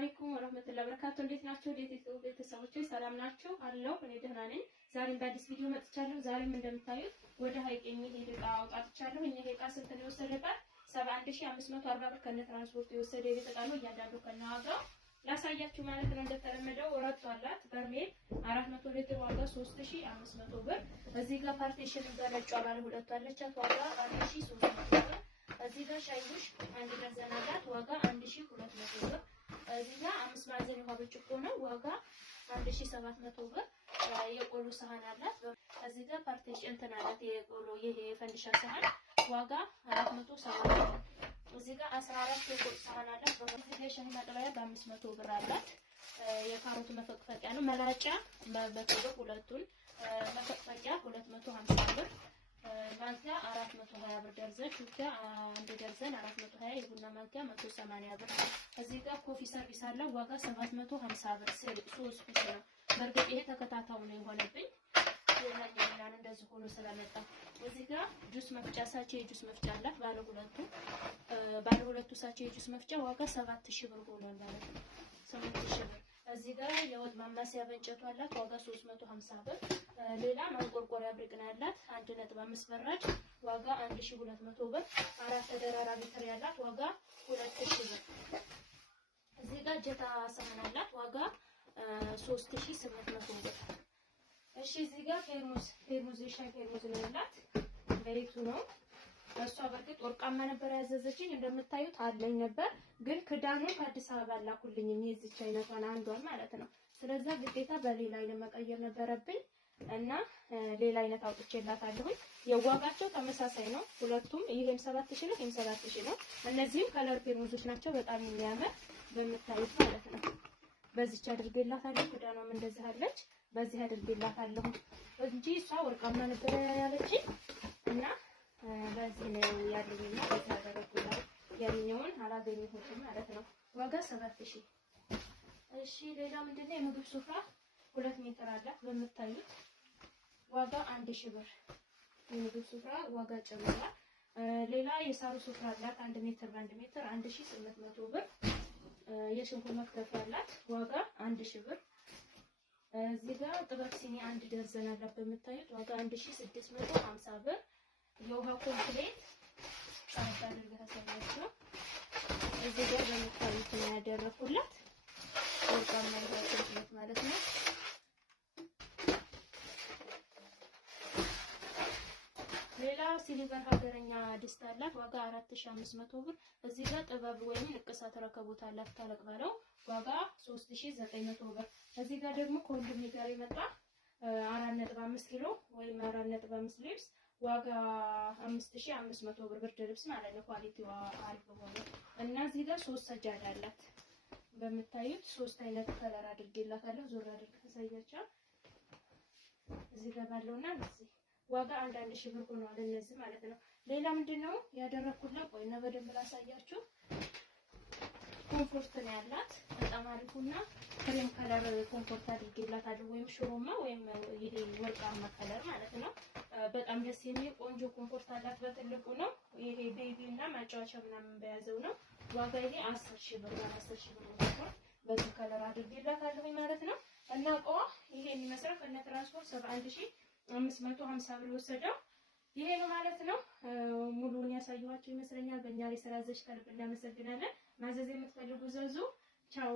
አለይኩም ወራህመቱላሂ ወበረካቱ። እንዴት ናችሁ? ቤተሰቦቼ ሰላም ናችሁ? አለው እኔ ደህና ነኝ። ዛሬም በአዲስ ቪዲዮ መጥቻለሁ። ዛሬም እንደምታዩት ወደ ሀይቅ የሚሄድ እቃ አውጣትቻለሁ። እኛ እቃ ስንት ነው የወሰደባት? 71540 ብር ከነ ትራንስፖርት የወሰደ የቤት እቃ ነው። እያንዳንዱ ከነዋጋው ላሳያችሁ ማለት ነው። እንደተለመደው ረቷላት በርሜል 400 ሊትር ዋጋ 3500 ብር። እዚህ ጋር ፓርቲሽን ጋር ነጯ ባለ ሁለቱ አለቻት ዋጋ 1300 ብር። እዚህ ጋር ሻይሽ አንድ ደርዘን አላት ዋጋ 1200 ብር። እዚህ ጋር 5 ማዕዘን ውሃ ብርጭቆ ነው ዋጋ 1700 ብር። የቆሎ ሰሃን አላት። እዚህ ጋር ፓርቲሽን ተናላት የቆሎ የፈንዲሻ ሰሃን ዋጋ 470 ብር። እዚህ ጋር 14 የቆሎ ሰሃን አላት። በዚህ ጋር ሻይ ማጥለያ በ500 ብር አላት። የካሮት መፈቅፈቂያ ነው መላጫ በተለይ ሁለቱን መፈቅፈቂያ 250 ብር። ማንኪያ 420 ብር ደርዘን ሹካ አንድ ደርዘን 420 የቡና ማንኪያ 180 ብር። እዚህ ጋር ኮፊ ሰርቪስ አለ ዋጋ 750 ብር። ሶስት ፒስ ነው። በርግጥ ይሄ ተከታታው ነው የሆነብኝ የለኝና እንደዚህ ሆኖ ስለመጣ። እዚህ ጋር ጁስ መፍጫ ሳቼ የጁስ መፍጫ አላት ባለ ሁለቱ ሳቼ የጁስ መፍጫ ዋጋ 7000 ብር ሆኗል ማለት ነው። 7000 ብር። እዚህ ጋር የወጥ ማማሰያ በእንጨቱ አላት ዋጋ 350 ብር። ሌላ ማንቆርቆሪያ ብርቅና ያላት 1.5 በራድ ዋጋ 1200 ብር። አራት ተደራራቢ ትሪ ያላት ዋጋ 2000 ብር። እዚህ ጋር ጀታ ሳህን አላት ዋጋ 3800 ብር። እሺ እዚህ ጋር ፌርሙዝ የሻይ ፌርሙዝ ነው ያላት በሬቱ ነው። እሷ በርግጥ ወርቃማ ነበር ያዘዘችኝ እንደምታዩት አለኝ ነበር ግን ክዳኑ ከአዲስ አበባ ላኩልኝ የዚች አይነቷን አንዷን ማለት ነው። ስለዚህ ግዴታ በሌላ አይነት መቀየር ነበረብኝ እና ሌላ አይነት አውጥቼላታለሁ። የዋጋቸው ተመሳሳይ ነው ሁለቱም። ይሄም 7000 ነው፣ ይሄም 7000 ነው። እነዚህም ከለር ፌርሙዞች ናቸው። በጣም የሚያምር በምታዩት ማለት ነው። በዚች አድርጌላታለሁ። ክዳኗም እንደዚህ አለች። በዚህ አድርጌላታለሁ እንጂ እሷ ወርቃማ ነበር ያለችኝ እና በዚህ ነው ያለኝና በዚህ አደረኩላት። ያኛውን አላገኘሁትም ማለት ነው። ዋጋ 7000። እሺ ሌላ ምንድነው? የምግብ ሱፍራ 2 ሜትር አላት በምታዩት ዋጋ 1000 ብር። የምግብ ሱፍራ ዋጋ ጨምሯል። ሌላ የሳሩ ሱፍራ አላት 1 ሜትር በ1 ሜትር 1800 ብር። የሽንኩርት መክተፊያ አላት ዋጋ 1000 ብር። እዚህ ጋር ጥበብ ሲኒ 1 ደርዘን አላት በምታዩት ዋጋ 1650 ብር። የውሃ ኮምፕሌት ጻፍ አድርገህ አሳያችሁ። እዚህ ጋር በምታዩት ነው ያደረኩላት ወርቃማ የውሃ ኮምፕሌት ማለት ነው። ሌላ ሲልቨር ሀገረኛ ድስት አላት ዋጋ 4500 ብር። እዚህ ጋር ጥበብ ወይም ንቅሳት ረከቦት አላት ታለቅባለው ዋጋ 3900 ብር። እዚህ ጋር ደግሞ ከወንድሜ ጋር የመጣ 4.5 ኪሎ ወይም 4.5 ልብስ ዋጋ 5500 ብር ብርድ ልብስ ማለት ነው። ኳሊቲው አሪፍ ሆኖ እና እዚህ ጋር 3 ሰጃዳ አላት በምታዩት 3 አይነት ከለር አድርጌላታለሁ። ዞር አድርጌ ተሳያቸው እዚህ ጋር ባለውና እዚህ ዋጋ 1000 ብር ሆኗል እነዚህ ማለት ነው። ሌላ ምንድነው ያደረኩላት? ቆይና በደንብ ላሳያችሁ። ኮምፎርት ነው ያላት በጣም አሪፉና ክሬም ከለር ኮምፎርት አድርጌላታለሁ ወይም ሽሮማ ወይም ይሄ ወርቃማ ከለር ማለት ነው። በጣም ደስ የሚል ቆንጆ ኮምፎርት አላት። በትልቁ ነው ይሄ ቤቢ እና ማጫወቻ ምናምን በያዘው ነው። ዋጋ ይሄ 10000 ብር ነው። 10000 ብር ነው። በዚህ ከለር አድርጌላታለሁ ማለት ነው። እና ቆ ይሄን ይመስላል ከነ ትራንስፖርት 71550 ብር ወሰደው ይሄ ነው ማለት ነው። ሙሉውን ያሳየኋችሁ ይመስለኛል። በእኛ ላይ ስራ ዘሽ ከልብ እናመሰግናለን። ማዘዝ የምትፈልጉ ዘዙ። ቻው